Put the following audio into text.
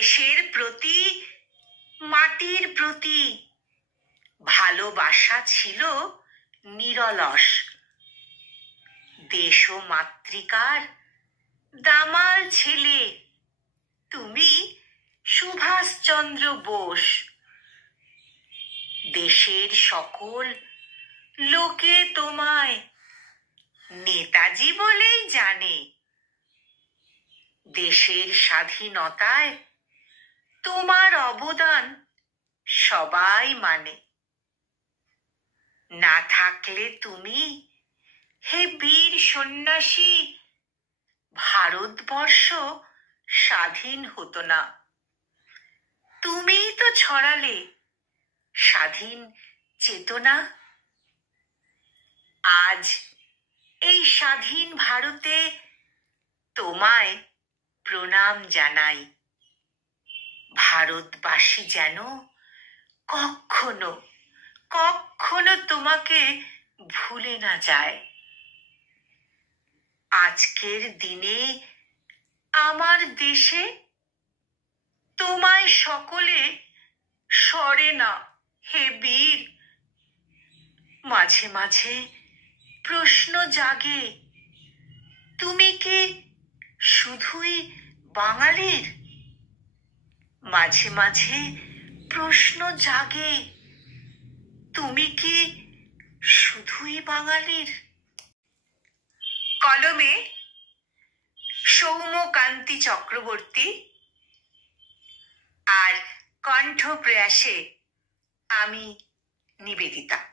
দেশের প্রতি, মাটির প্রতি ভালোবাসা ছিল নিরলস। দেশ ও মাতৃকার দামাল ছেলে তুমি, সুভাষচন্দ্র বোস। দেশের সকল লোকে তোমায় নেতাজি বলেই জানে। দেশের স্বাধীনতায় তোমার অবদান সবাই মানে। না থাকলে তুমি, হে বীর সন্ন্যাসী, ভারতবর্ষ স্বাধীন হতো না। তুমিই তো ছড়ালে স্বাধীন চেতনা। আজ এই স্বাধীন ভারতে তোমায় প্রণাম জানাই। ভারতবাসী যেন কখনো কখনো তোমাকে ভুলে না যায়। আজকের দিনে আমার দেশে তোমায় সকলে সরে না, হে বীর। মাঝে মাঝে প্রশ্ন জাগে, তুমি কি শুধুই বাঙালির? মাঝে মাঝে প্রশ্ন জাগে, তুমি কি শুধুই বাঙালির? কলমে সৌম্যকান্তি চক্রবর্তী আর কণ্ঠ প্রয়াসে আমি নিবেদিতা।